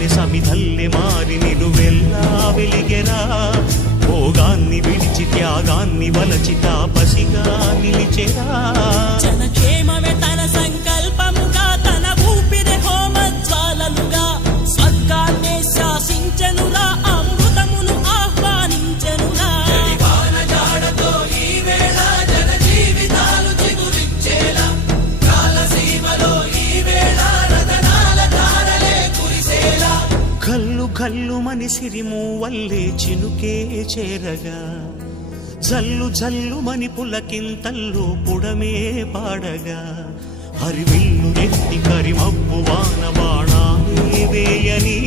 కన్నె సమిధల్లె మారి నిలువెల్లా వెలిగెరా. భోగాన్ని విడిచి త్యాగాన్ని వలచి తాపసిగా నిలిచెరా. జనక్షేమమే తన సంకల్పముగా, తన ఊపిరి హోమజ్వాలలుగా, స్వర్గాన్నే శాసించెనురా, అమృతమును ఆహ్వానించెనురా. కల్లు కల్లు మని సిరిమూవల్లే చినుకే చేరగా, జల్లు జల్లు మని పులకింతల్లు పుడమే పాడగా, హరివిల్లు ఎత్తి కరిమబ్బు వాన బాణాలే వేయని